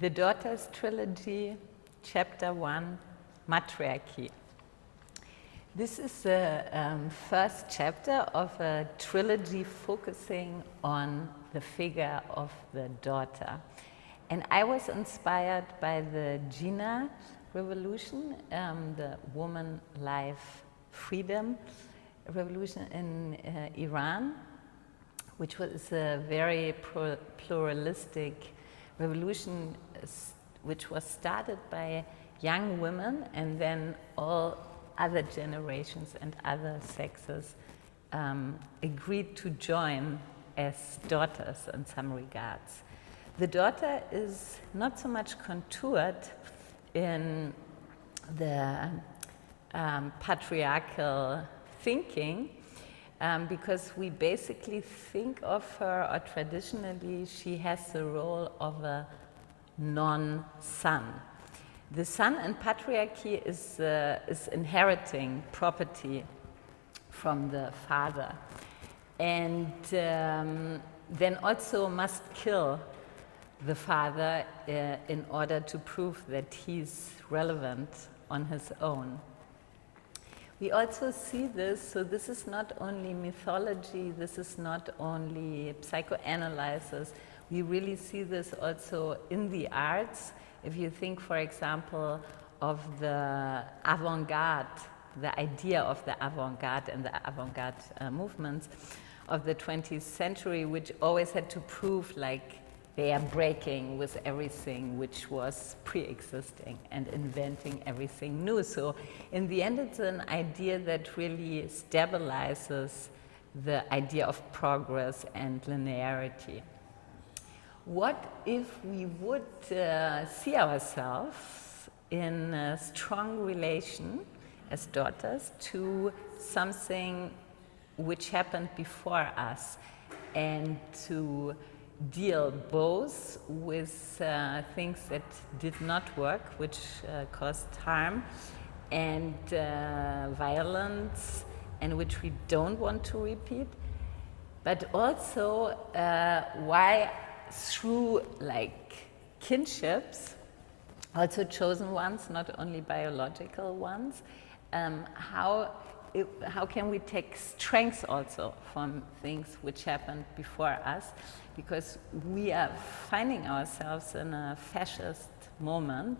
The Daughters Trilogy, Chapter 1, Matriarchy. This is the first chapter of a trilogy focusing on the figure of the daughter. And I was inspired by the Jina revolution, the woman, life, freedom revolution in Iran, which was a very pluralistic revolution which was started by young women, and then all other generations and other sexes agreed to join as daughters in some regards. The daughter is not so much contoured in the patriarchal thinking, because we basically think of her, or traditionally she has the role of a non-son. The son in patriarchy is inheriting property from the father, and then also must kill the father in order to prove that he's relevant on his own. We also see this, so this is not only mythology, this is not only psychoanalysis, we really see this also in the arts. If you think, for example, of the avant-garde, the idea of the avant-garde and the avant-garde movements of the 20th century, which always had to prove like they are breaking with everything which was pre-existing and inventing everything new. So in the end, it's an idea that really stabilizes the idea of progress and linearity. What if we would see ourselves in a strong relation as daughters to something which happened before us, and to deal both with things that did not work, which caused harm and violence, and which we don't want to repeat, but also why through like kinships, also chosen ones, not only biological ones, how can we take strength also from things which happened before us, because we are finding ourselves in a fascist moment,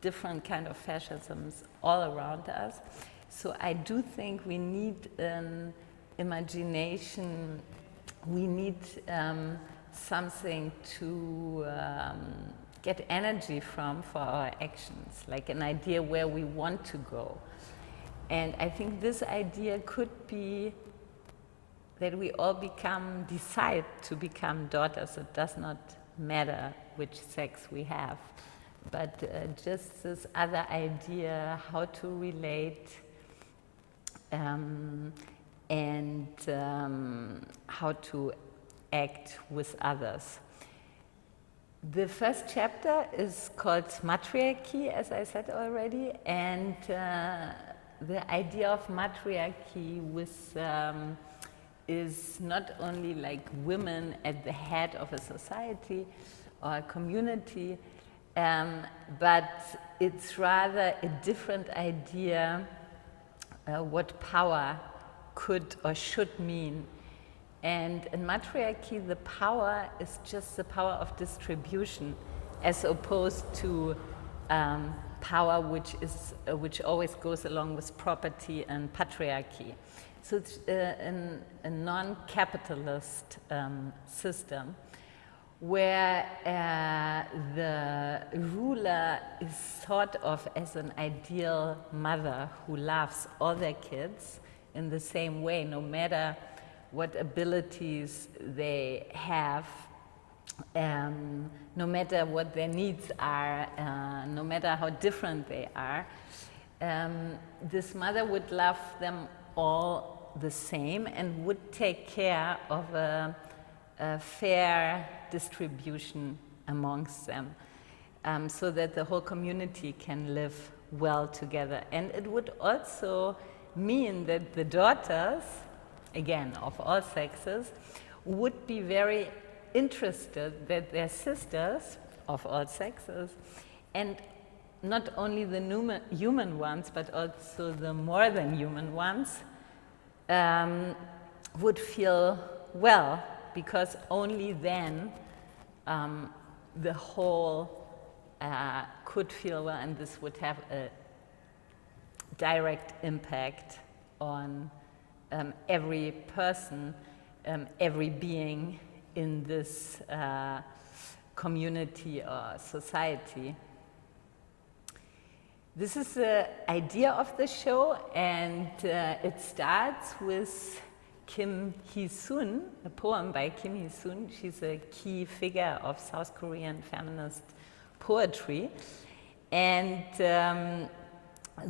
different kind of fascisms all around us. So I do think we need an imagination, we need something to get energy from for our actions, like an idea where we want to go. And I think this idea could be that we all decide to become daughters. It does not matter which sex we have, but just this other idea how to relate and how to act with others. The first chapter is called Matriarchy, as I said already, and the idea of matriarchy is not only like women at the head of a society or a community, but it's rather a different idea what power could or should mean. And in matriarchy, the power is just the power of distribution, as opposed to power which always goes along with property and patriarchy. So it's a non-capitalist system where the ruler is thought of as an ideal mother who loves all their kids in the same way, no matter what abilities they have, no matter what their needs are, no matter how different they are. This mother would love them all the same and would take care of a fair distribution amongst them, so that the whole community can live well together. And it would also mean that the daughters, again of all sexes, would be very interested that their sisters of all sexes, and not only the human ones, but also the more than human ones, would feel well, because only then the whole could feel well, and this would have a direct impact on every person, every being in this community or society. This is the idea of the show, and it starts with Kim Hyesoon, a poem by Kim Hyesoon. She's a key figure of South Korean feminist poetry. And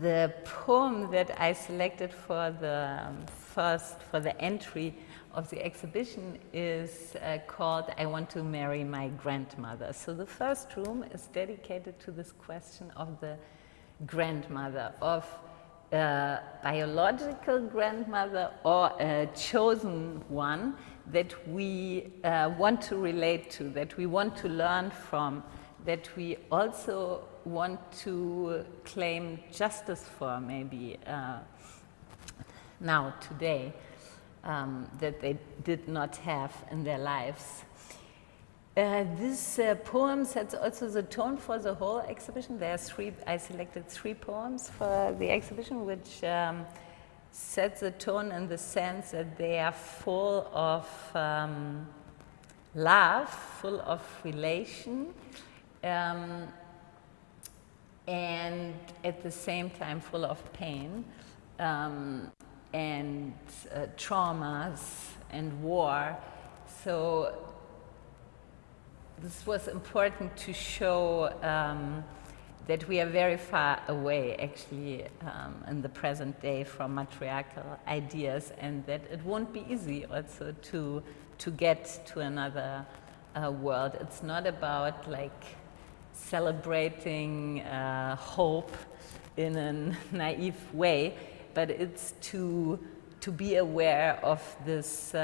the poem that I selected for the entry of the exhibition is called I Want to Marry My Grandmother. So the first room is dedicated to this question of the grandmother, of a biological grandmother or a chosen one that we want to relate to, that we want to learn from, that we also want to claim justice for, maybe now, today, that they did not have in their lives. This poem sets also the tone for the whole exhibition. I selected 3 poems for the exhibition, which sets the tone in the sense that they are full of love, full of relation, and at the same time full of pain and traumas and war. So this was important to show that we are very far away, actually, in the present day from matriarchal ideas, and that it won't be easy also to get to another world. It's not about like celebrating hope in a naive way, but it's to be aware of this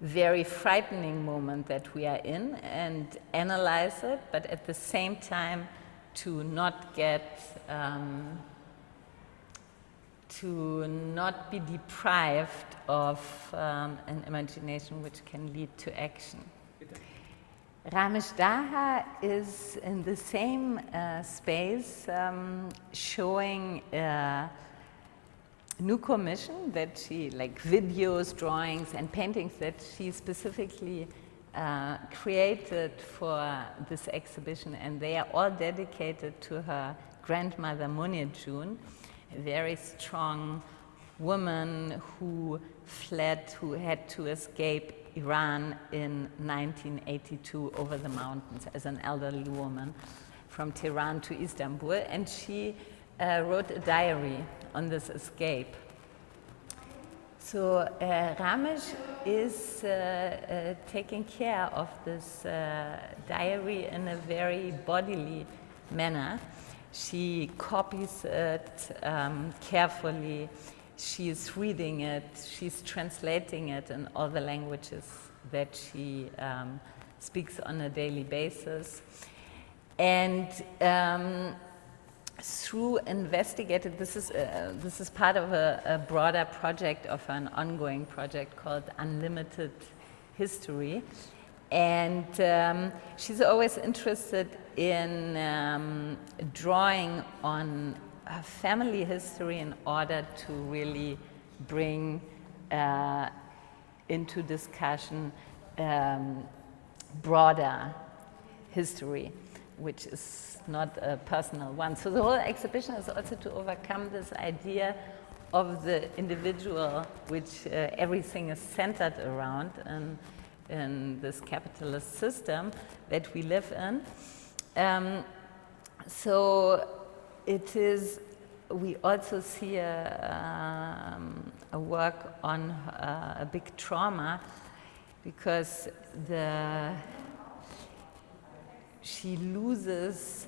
very frightening moment that we are in and analyze it, but at the same time to not be deprived of an imagination which can lead to action. Ramesch Daha is in the same space, showing new commission that she, like videos, drawings, and paintings that she specifically created for this exhibition, and they are all dedicated to her grandmother Manmanjoon, a very strong woman who had to escape Iran in 1982 over the mountains as an elderly woman from Tehran to Istanbul, and she wrote a diary on this escape. So Ramesch is taking care of this diary in a very bodily manner. She copies it carefully. She's reading it. She's translating it in all the languages that she speaks on a daily basis. And through investigated, this is part of a broader project, of an ongoing project called Unlimited History, and she's always interested in drawing on family history in order to really bring into discussion broader history, which is not a personal one. So the whole exhibition is also to overcome this idea of the individual, which everything is centered around in this capitalist system that we live in. So it is, we also see a work on a big trauma, because she loses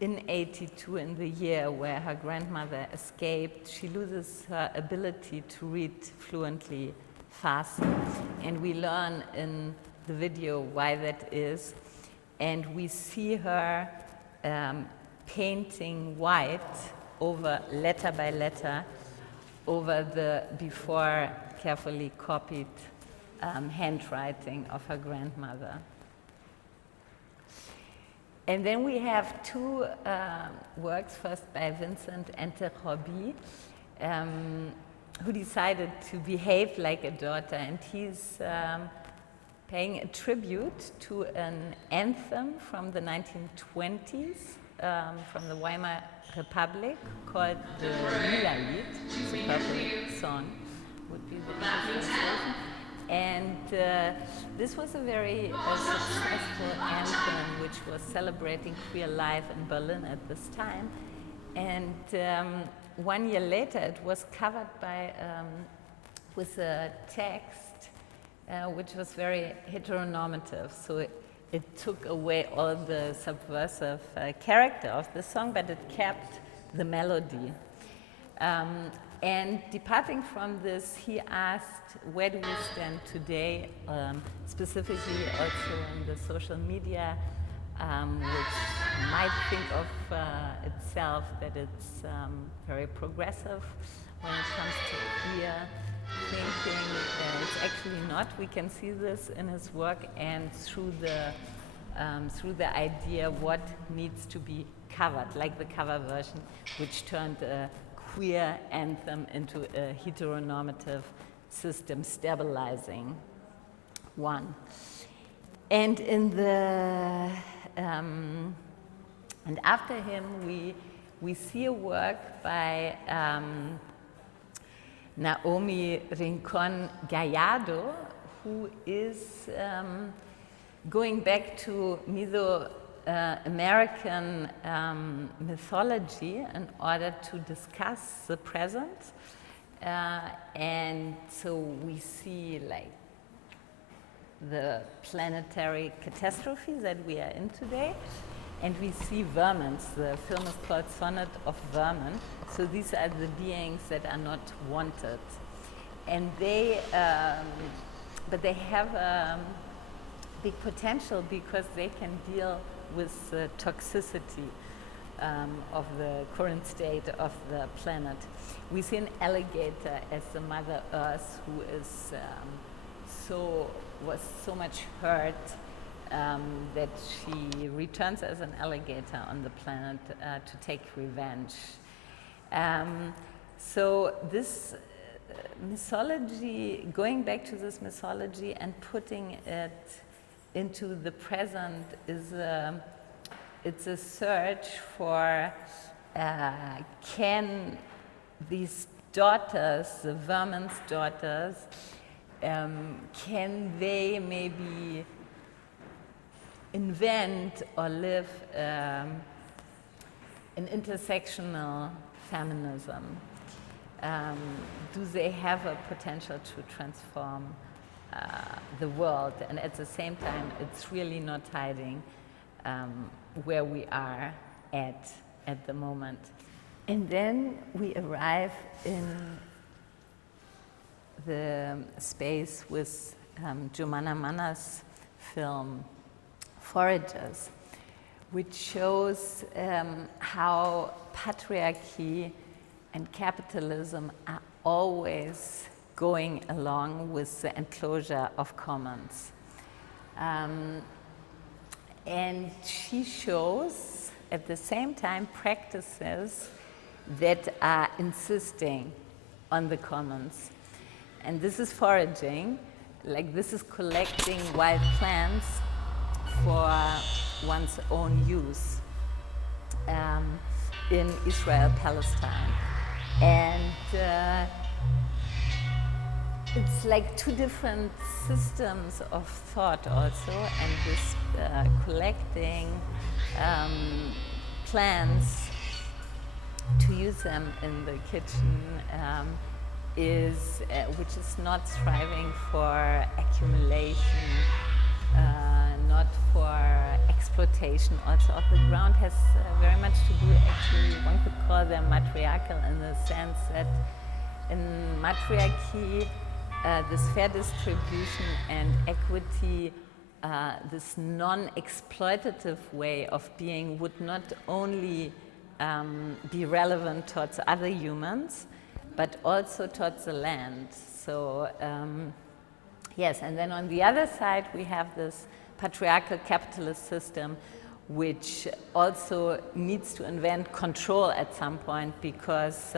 in 82, in the year where her grandmother escaped, she loses her ability to read fluently fasten. And we learn in the video why that is. And we see her painting white over letter by letter over the before carefully copied handwriting of her grandmother. And then we have two works, first by Vincent and Entekhabi, who decided to behave like a daughter, and he's paying a tribute to an anthem from the 1920s, from the Weimar Republic, called the Lila Lied, the purple song, would be the translation. And this was a very successful anthem which was celebrating queer life in Berlin at this time. And 1 year later it was covered by, with a text which was very heteronormative. So it took away all the subversive character of the song, but it kept the melody. And departing from this, he asked, where do we stand today, specifically also in the social media, which might think of itself that it's very progressive when it comes to queer thinking. It's actually not. We can see this in his work and through the idea what needs to be covered, like the cover version, which turned a queer anthem into a heteronormative system, stabilizing one. And in the and after him, we see a work by Naomi Rincón-Gallardo, who is going back to Meso-American mythology in order to discuss the present. And so we see like the planetary catastrophe that we are in today, and we see vermin. The film is called Sonnet of Vermin. So these are the beings that are not wanted, and they, but they have a big potential because they can deal with the toxicity of the current state of the planet. We see an alligator as the Mother Earth, who is was so much hurt that she returns as an alligator on the planet to take revenge. So this mythology, going back to this mythology and putting it into the present, it's a search for can these daughters, the vermin's daughters, can they maybe invent or live an intersectional feminism? Do they have a potential to transform the world? And at the same time, it's really not hiding where we are at the moment. And then we arrive in the space with Jumana Manna's film Foragers, which shows how patriarchy and capitalism are always going along with the enclosure of commons. And she shows at the same time practices that are insisting on the commons. And this is foraging, like this is collecting wild plants for one's own use in Israel, Palestine. And it's like two different systems of thought also, and this collecting plants to use them in the kitchen which is not striving for accumulation, not for exploitation also of the ground, has very much to do, actually, one could call them matriarchal in the sense that in matriarchy, this fair distribution and equity, this non-exploitative way of being would not only be relevant towards other humans, but also towards the land. So yes, and then on the other side we have this patriarchal capitalist system, which also needs to invent control at some point because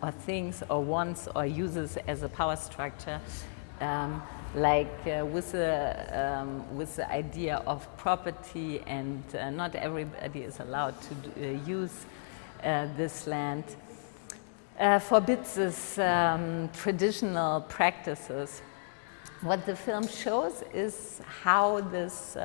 or thinks or wants or uses as a power structure, with the idea of property, and not everybody is allowed to use this land, forbids this traditional practices. What the film shows is how this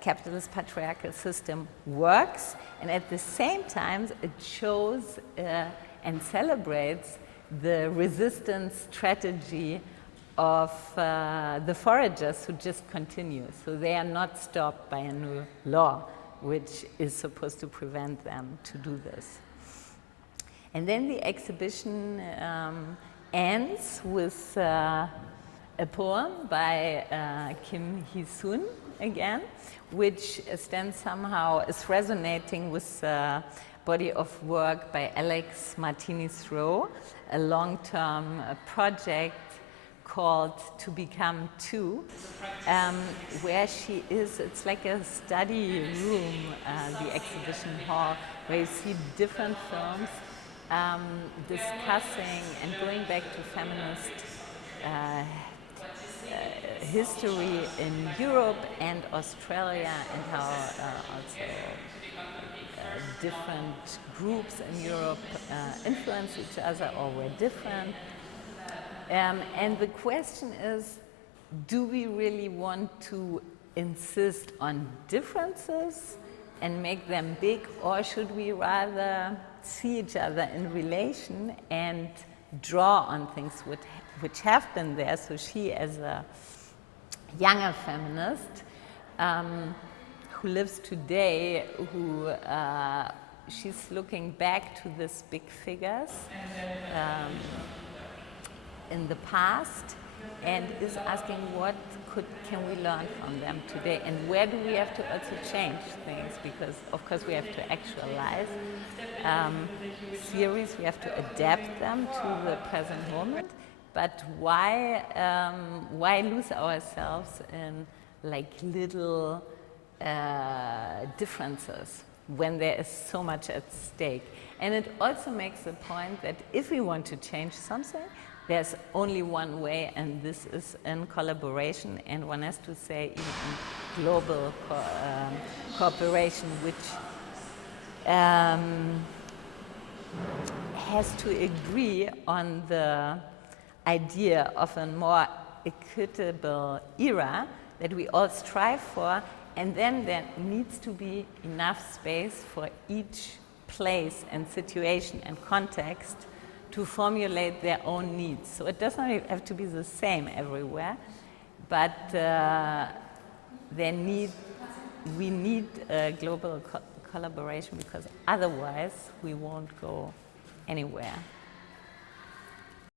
capitalist patriarchal system works, and at the same time it shows and celebrates the resistance strategy of the foragers who just continue. So they are not stopped by a new law, which is supposed to prevent them to do this. And then the exhibition ends with a poem by Hyesoon again, which stands somehow, is resonating with the body of work by Alex Martinis, a long-term project called To Become Two, where she is, it's like a study room, the exhibition hall, where you see different films discussing and going back to feminist history in Europe and Australia, and how also different groups in Europe influence each other or were different. And the question is, do we really want to insist on differences and make them big, or should we rather see each other in relation and draw on things which have been there? So she, as a younger feminist who lives today, she's looking back to these big figures in the past and is asking what can we learn from them today, and where do we have to also change things, because of course we have to actualize theories, we have to adapt them to the present moment, but why lose ourselves in like little differences when there is so much at stake? And it also makes the point that if we want to change something, there's only one way, and this is in collaboration, and one has to say even in global cooperation, which has to agree on the idea of a more equitable era that we all strive for, and then there needs to be enough space for each place and situation and context to formulate their own needs. So it doesn't have to be the same everywhere, but we need global collaboration, because otherwise we won't go anywhere.